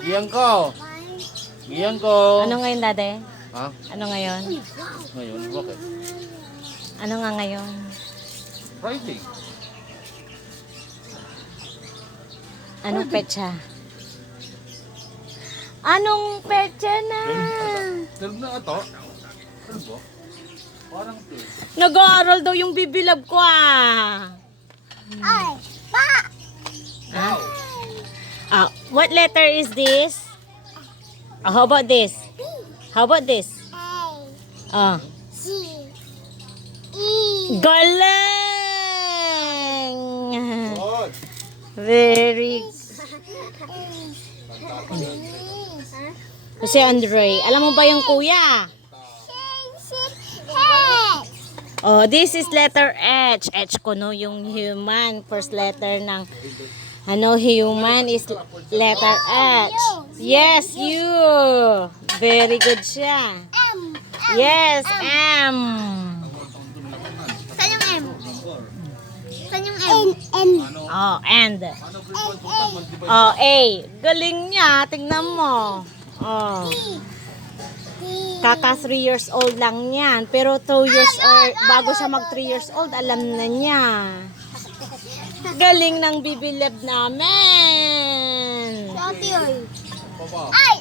Giyan ko. Giyan ko. Ano ngayon, Dade? Ha? Ano ngayon? Ngayon, bakit? Ano nga ngayon? Friday. Anong petsa? Anong petsa na? 12 na ito. 12 ba? Parang 12. Nag-aaral daw yung bibilab ko Ay, pa! What letter is this? How about this? How about this? A, Ah. C, E. Galing! Good. Very. Si Andre, alam mo ba yung kuya? Oh, this is letter H. H ko no, yung human. First letter ng human is letter H. Yes, you. Very good siya. M. Yes, M. Saan yung M? Saan yung M? N. Oh, and. Oh, A. Galing niya. Tingnan mo. Oh. Kaka 3 years old lang yan. Pero 2 years old, bago siya mag 3 years old, alam na niya. Galing ng bibilab namin. Ay!